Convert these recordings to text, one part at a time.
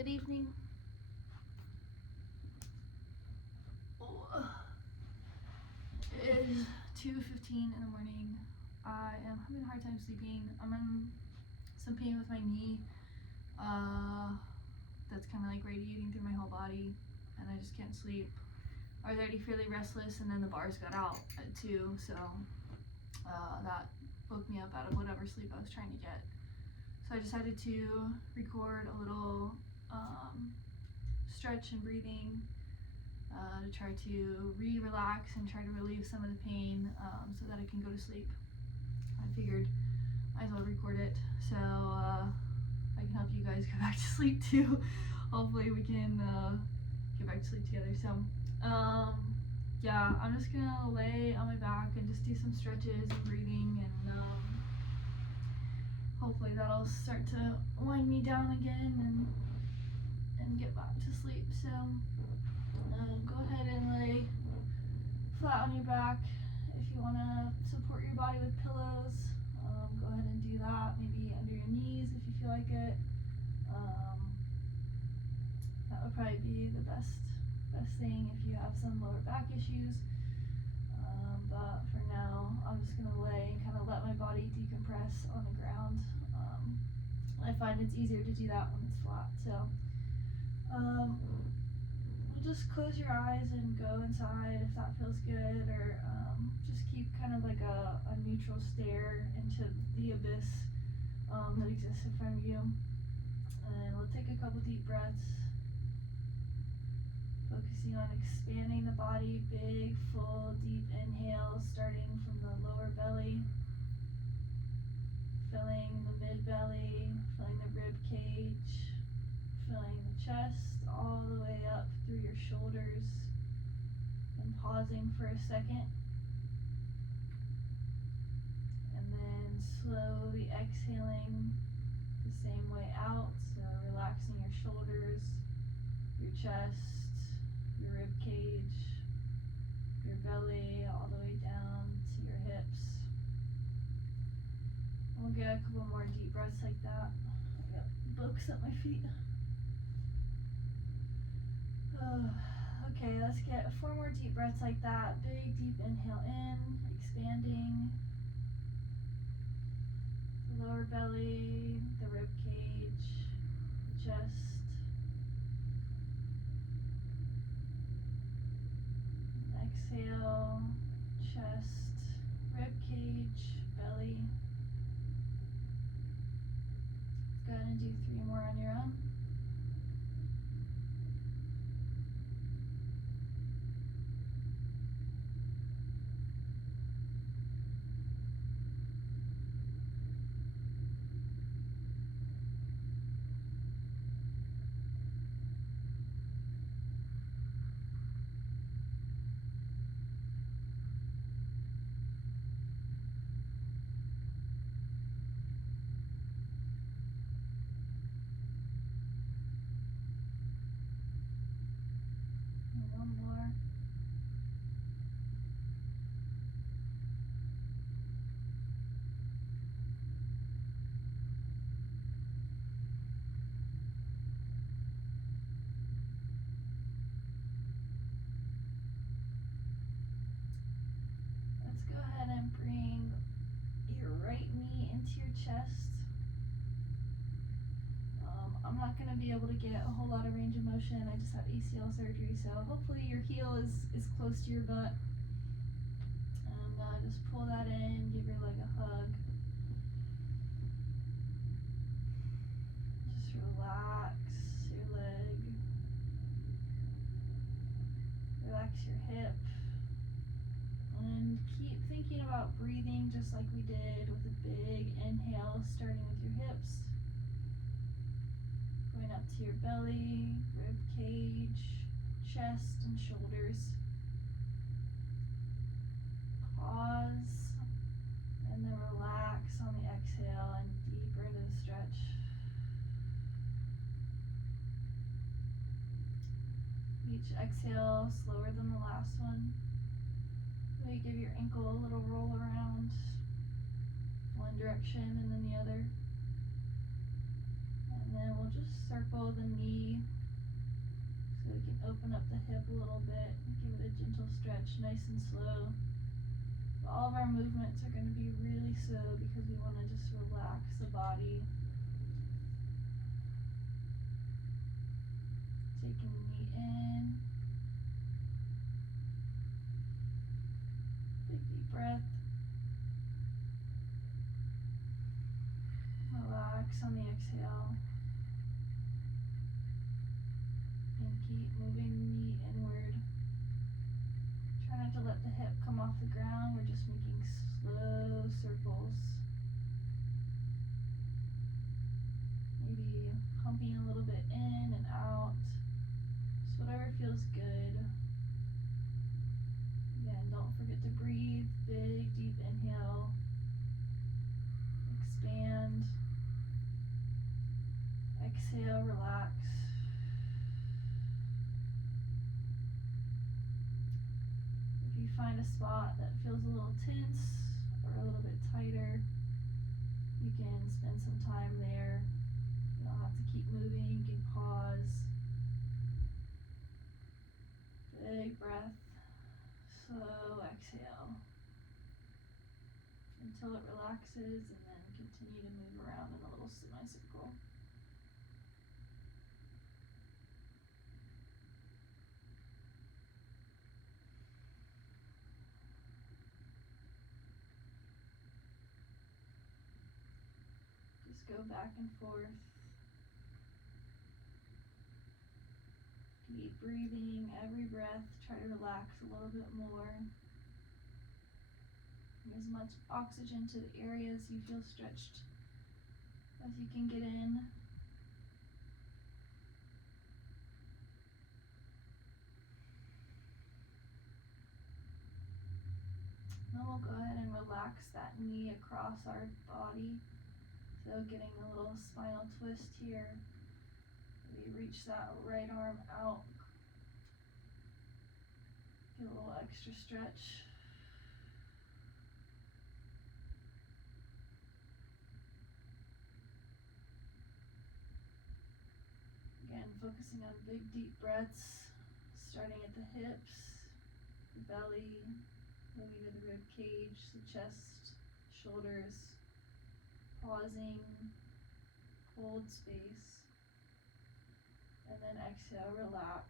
Good evening. It is 2:15 in the morning. I am having a hard time sleeping. I'm in some pain with my knee. That's kind of like radiating through my whole body, and I just can't sleep. I was already fairly restless, and then the bars got out at 2, so that woke me up out of whatever sleep I was trying to get. So I decided to record a little stretch and breathing to try to relax and try to relieve some of the pain so that I can go to sleep. I figured I might as well record it so I can help you guys go back to sleep too. Hopefully we can get back to sleep together. So yeah, I'm just gonna lay on my back and just do some stretches and breathing, and hopefully that'll start to wind me down again and get back to sleep. So go ahead and lay flat on your back. If you want to support your body with pillows, go ahead and do that. Maybe under your knees if you feel like it. That would probably be the best thing if you have some lower back issues. But for now, I'm just going to lay and kind of let my body decompress on the ground. I find it's easier to do that when it's flat. So just close your eyes and go inside if that feels good, or just keep kind of like a neutral stare into the abyss that exists in front of you. And we'll take a couple deep breaths, focusing on expanding the body. Big, full, deep inhale, starting from the lower belly, filling the mid belly, filling the rib cage, filling the chest all the way up through your shoulders, and pausing for a second, and then slowly exhaling the same way out. So relaxing your shoulders, your chest, your rib cage, your belly, all the way down to your hips. And we'll get a couple more deep breaths like that. I got books at my feet. Okay, let's get 4 more deep breaths like that. Big, deep inhale in, expanding the lower belly, the rib cage, the chest. Exhale, chest, rib cage, belly. Let's go ahead and do 3 more on your own. One more. Let's go ahead and bring your right knee into your chest. I'm not going to be able to get a whole lot of range of motion. I just had ACL surgery, so hopefully your heel is close to your butt. And just pull that in, give your leg a hug. Just relax your leg. Relax your hip. And keep thinking about breathing just like we did with a big inhale, starting with your hips. Going up to your belly, rib cage, chest, and shoulders. Pause, and then relax on the exhale and deeper into the stretch. Each exhale slower than the last one. Maybe give your ankle a little roll around, one direction and then the other. And then we'll just circle the knee so we can open up the hip a little bit and give it a gentle stretch, nice and slow. But all of our movements are going to be really slow because we want to just relax the body. Taking the knee in. Big deep breath. Relax on the exhale. And keep moving the knee inward. Try not to let the hip come off the ground. We're just making slow circles. Maybe pumping a little bit in and out. Just whatever feels good. Again, don't forget to breathe. Big, deep inhale. Expand. Exhale, relax. If you find a spot that feels a little tense or a little bit tighter, you can spend some time there. You don't have to keep moving, you can pause. Big breath, slow exhale until it relaxes, and then continue to move around in a little semicircle. Just go back and forth. Deep breathing, every breath, try to relax a little bit more. Bring as much oxygen to the areas you feel stretched as you can get in. Then we'll go ahead and relax that knee across our body. So getting a little spinal twist here. Maybe reach that right arm out. Get a little extra stretch. Again, focusing on big deep breaths, starting at the hips, the belly, moving to the rib cage, the chest, shoulders, pausing, hold space, and then exhale, relax.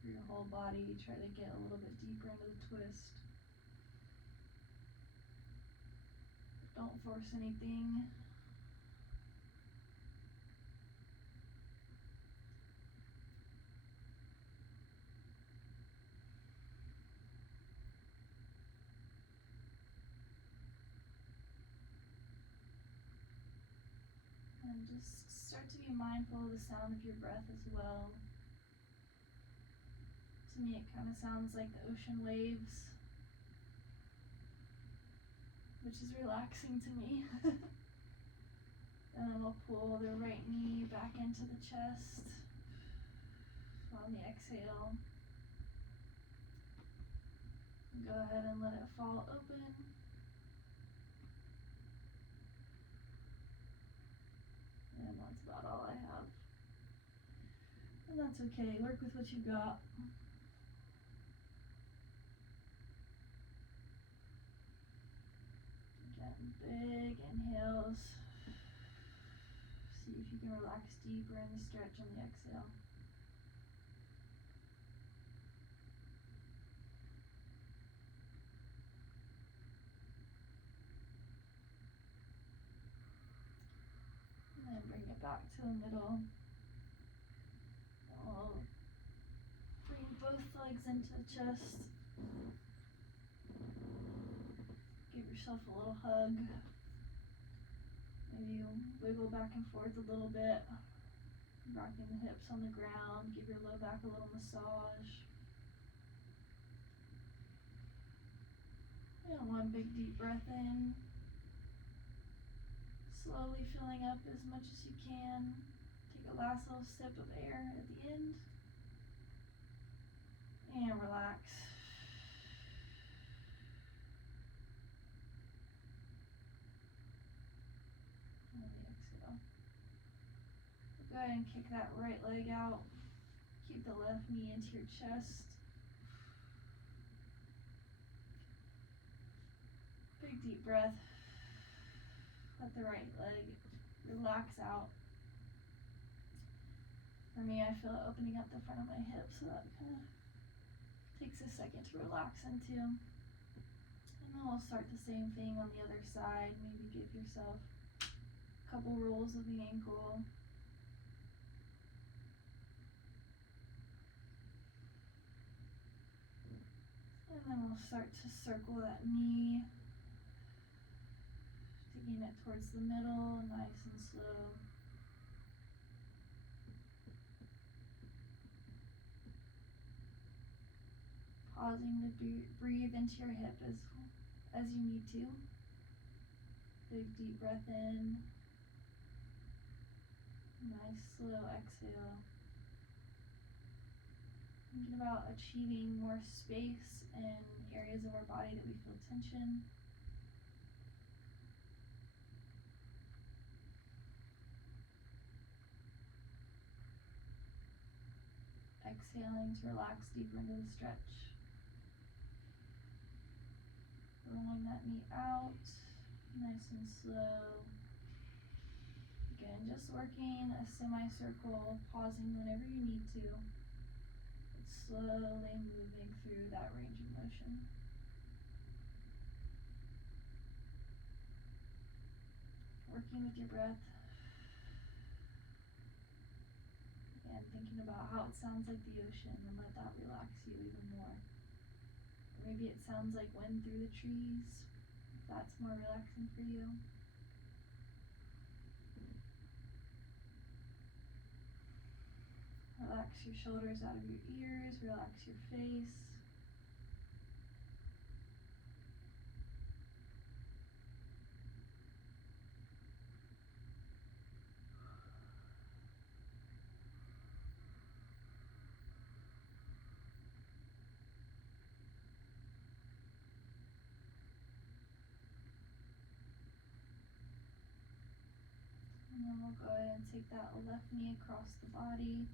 Through your whole body, try to get a little bit deeper into the twist. Don't force anything. And just start to be mindful of the sound of your breath as well. To me, it kind of sounds like the ocean waves, which is relaxing to me. And then we'll pull the right knee back into the chest on the exhale. Go ahead and let it fall open. And that's about all I have. And that's okay, work with what you got. Again, big inhales. See if you can relax deeper in the stretch on the exhale. And then bring it back to the middle. I'll bring both legs into the chest. Give yourself a little hug. Maybe you wiggle back and forth a little bit. Rocking the hips on the ground. Give your low back a little massage. And one big deep breath in. Slowly filling up as much as you can. Take a last little sip of air at the end. And relax. And ahead and kick that right leg out. Keep the left knee into your chest. Big deep breath. Let the right leg relax out. For me, I feel it opening up the front of my hip, so that kind of takes a second to relax into. And then we'll start the same thing on the other side. Maybe give yourself a couple rolls of the ankle. And then we'll start to circle that knee, taking it towards the middle, nice and slow. Pausing to breathe into your hip as you need to. Big deep breath in. Nice slow exhale. Thinking about achieving more space in areas of our body that we feel tension. Exhaling to relax deeper into the stretch. Rolling that knee out, nice and slow. Again, just working a semicircle, pausing whenever you need to, but slowly moving through that range of motion. Working with your breath. And thinking about how it sounds like the ocean, and let that relax you even more. Maybe it sounds like wind through the trees, if that's more relaxing for you. Relax your shoulders out of your ears, relax your face. And then we'll go ahead and take that left knee across the body.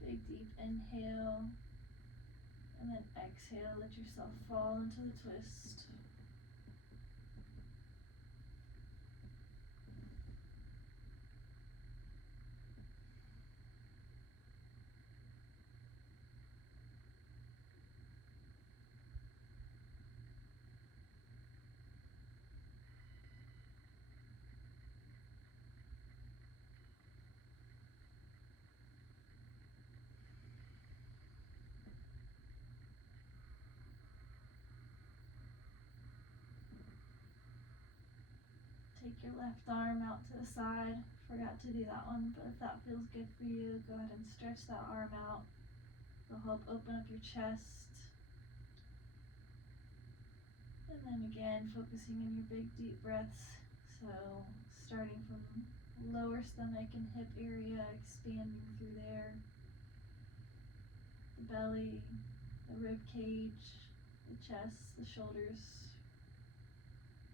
Big deep inhale. And then exhale, let yourself fall into the twist. Take your left arm out to the side. Forgot to do that one, but if that feels good for you, go ahead and stretch that arm out. It'll help open up your chest. And then again, focusing in your big deep breaths. So starting from lower stomach and hip area, expanding through there. The belly, the rib cage, the chest, the shoulders.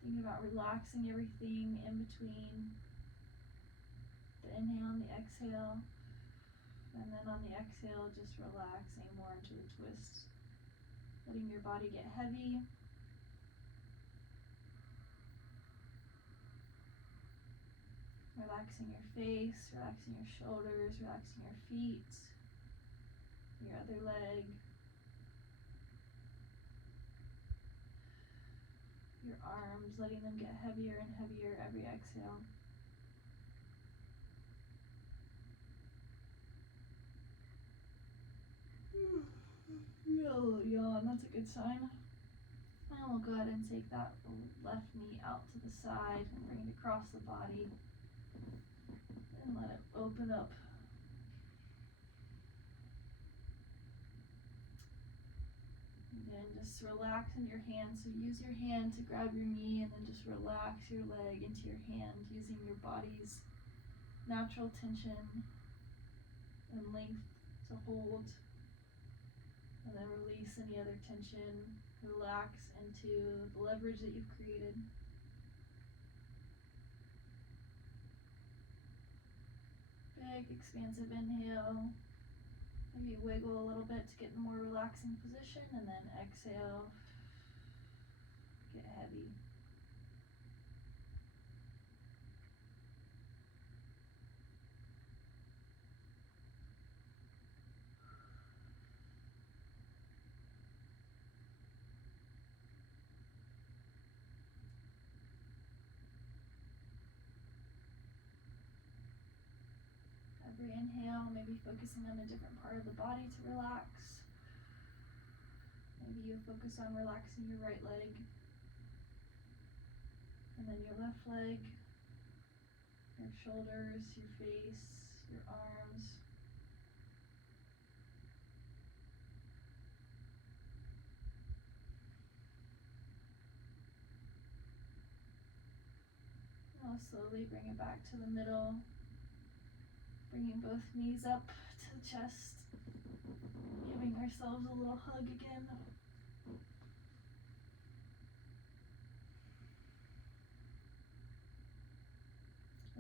Thinking about relaxing everything in between the inhale and the exhale. And then on the exhale, just relaxing more into the twist. Letting your body get heavy. Relaxing your face, relaxing your shoulders, relaxing your feet, your other leg. Your arms, letting them get heavier and heavier every exhale. Real yawn, that's a good sign. And we'll go ahead and take that left knee out to the side and bring it across the body. And let it open up. Again, just relax in your hand. So use your hand to grab your knee and then just relax your leg into your hand using your body's natural tension and length to hold. And then release any other tension. Relax into the leverage that you've created. big, expansive inhale. Maybe wiggle a little bit to get in a more relaxing position, and then exhale, get heavy. Every inhale, maybe focusing on a different part of the body to relax. Maybe you focus on relaxing your right leg, and then your left leg, your shoulders, your face, your arms. Now slowly bring it back to the middle, bringing both knees up to the chest, giving ourselves a little hug again.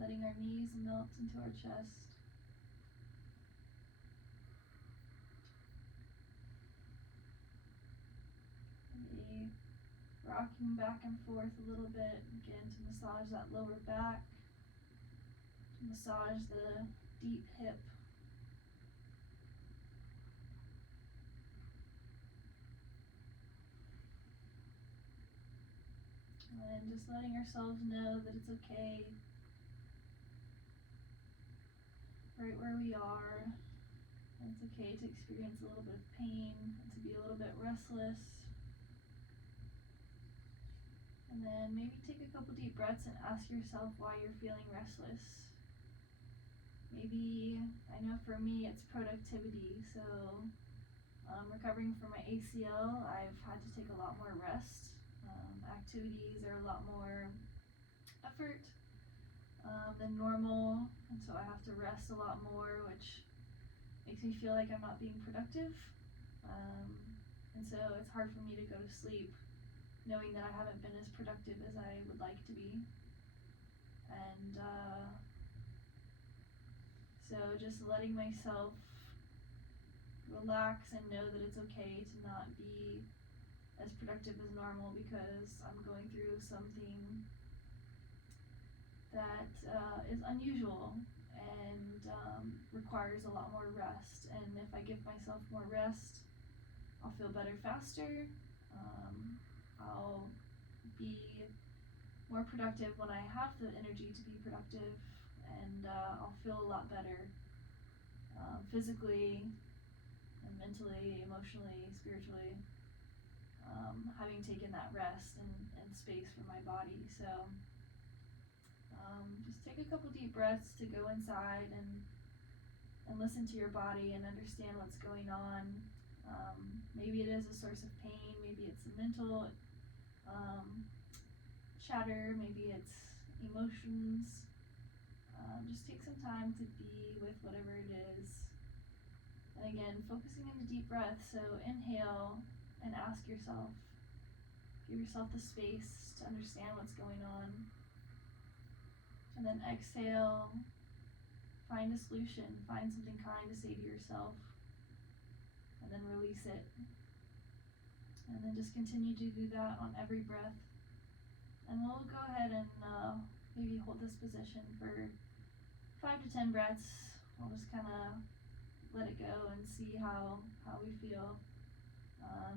Letting our knees melt into our chest. Maybe rocking back and forth a little bit, again to massage that lower back, to massage the deep hip. And just letting ourselves know that it's okay right where we are. And it's okay to experience a little bit of pain and to be a little bit restless. And then maybe take a couple deep breaths and ask yourself why you're feeling restless. Maybe, I know for me it's productivity, so recovering from my ACL, I've had to take a lot more rest. Activities are a lot more effort than normal, and so I have to rest a lot more, which makes me feel like I'm not being productive. And so it's hard for me to go to sleep knowing that I haven't been as productive as I would like to be. And so just letting myself relax and know that it's okay to not be as productive as normal because I'm going through something that is unusual and requires a lot more rest. And if I give myself more rest, I'll feel better faster. I'll be more productive when I have the energy to be productive, and I'll feel a lot better physically and mentally, emotionally, spiritually, having taken that rest and space for my body. So just take a couple deep breaths to go inside and listen to your body and understand what's going on. Maybe it is a source of pain, maybe it's a mental chatter, maybe it's emotions. Just take some time to be with whatever it is. And again, focusing on the deep breath. So inhale and ask yourself, give yourself the space to understand what's going on. And then exhale, find a solution, find something kind to say to yourself, and then release it. And then just continue to do that on every breath. And we'll go ahead and maybe hold this position for 5 to 10 breaths. We'll just kind of let it go and see how we feel.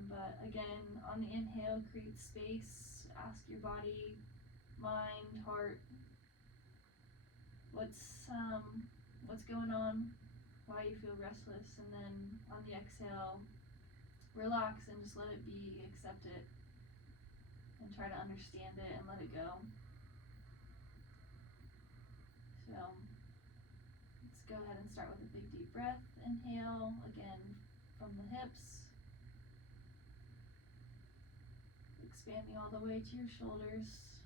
But again, on the inhale, create space. Ask your body, mind, heart, what's going on, why you feel restless. And then on the exhale, relax and just let it be, accept it, and try to understand it and let it go. So let's go ahead and start with a big deep breath. Inhale, again, from the hips, expanding all the way to your shoulders.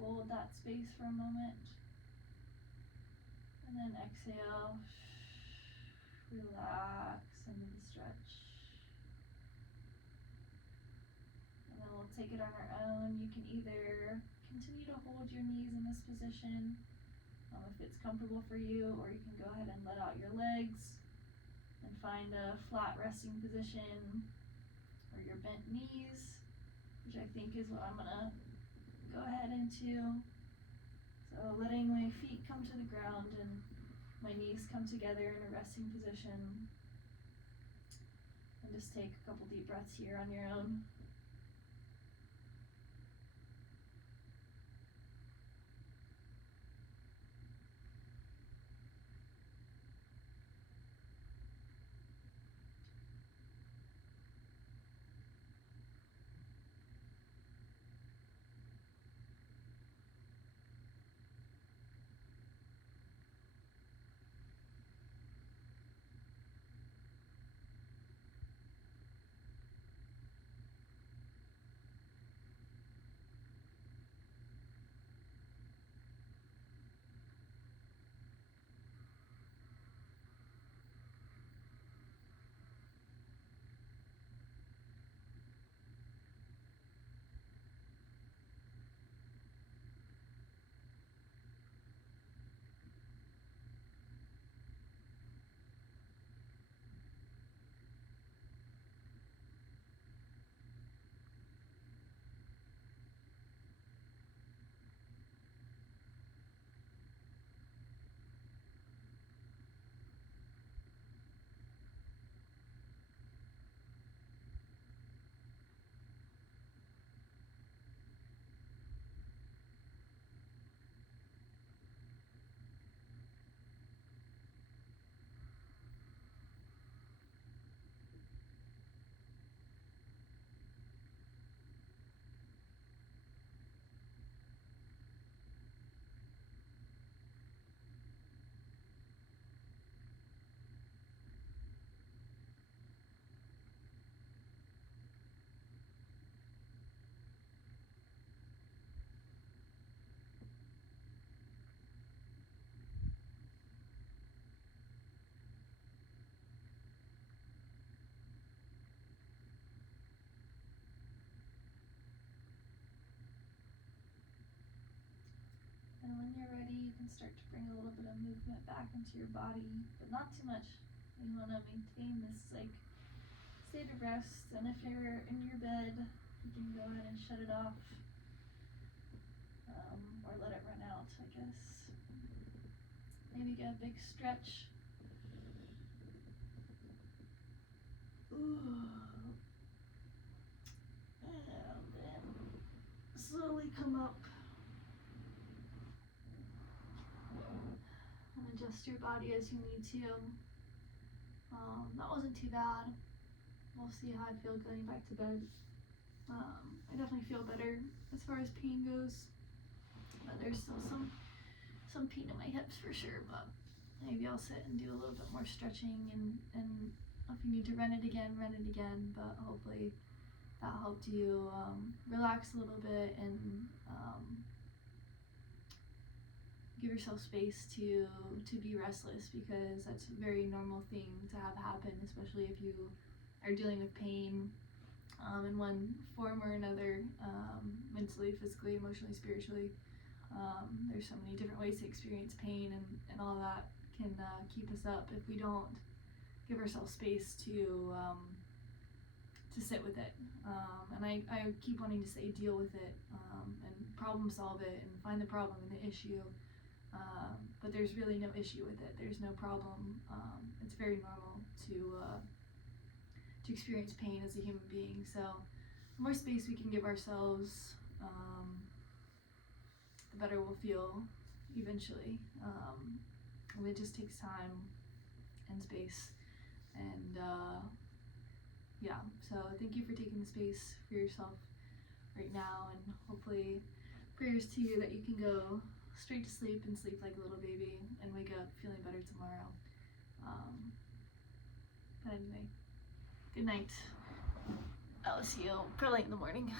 Hold that space for a moment. And then exhale, relax into the stretch. And then we'll take it on our own. You can either continue to hold your knees in this position, if it's comfortable for you, or you can go ahead and let out your legs and find a flat resting position, or your bent knees, which I think is what I'm gonna go ahead into. So letting my feet come to the ground and my knees come together in a resting position. And just take a couple deep breaths here on your own. And when you're ready, you can start to bring a little bit of movement back into your body, but not too much. You want to maintain this like state of rest, and if you're in your bed, you can go ahead and shut it off, or let it run out, I guess. Maybe get a big stretch. Ooh. And then slowly come up and adjust your body as you need to. That wasn't too bad. We'll see how I feel going back to bed. I definitely feel better as far as pain goes, but there's still some pain in my hips for sure. But maybe I'll sit and do a little bit more stretching, and if you need to run it again. But hopefully that helped you relax a little bit and give yourself space to be restless, because that's a very normal thing to have happen, especially if you are dealing with pain in one form or another, mentally, physically, emotionally, spiritually. There's so many different ways to experience pain, and all that can keep us up if we don't give ourselves space to sit with it. And I keep wanting to say deal with it, and problem solve it, and find the problem and the issue. But there's really no issue with it. There's no problem. It's very normal to experience pain as a human being. So the more space we can give ourselves, the better we'll feel eventually. And it just takes time and space. And yeah, so thank you for taking the space for yourself right now, and hopefully prayers to you that you can go straight to sleep and sleep like a little baby and wake up feeling better tomorrow. But anyway, good night. I'll see you probably in the morning.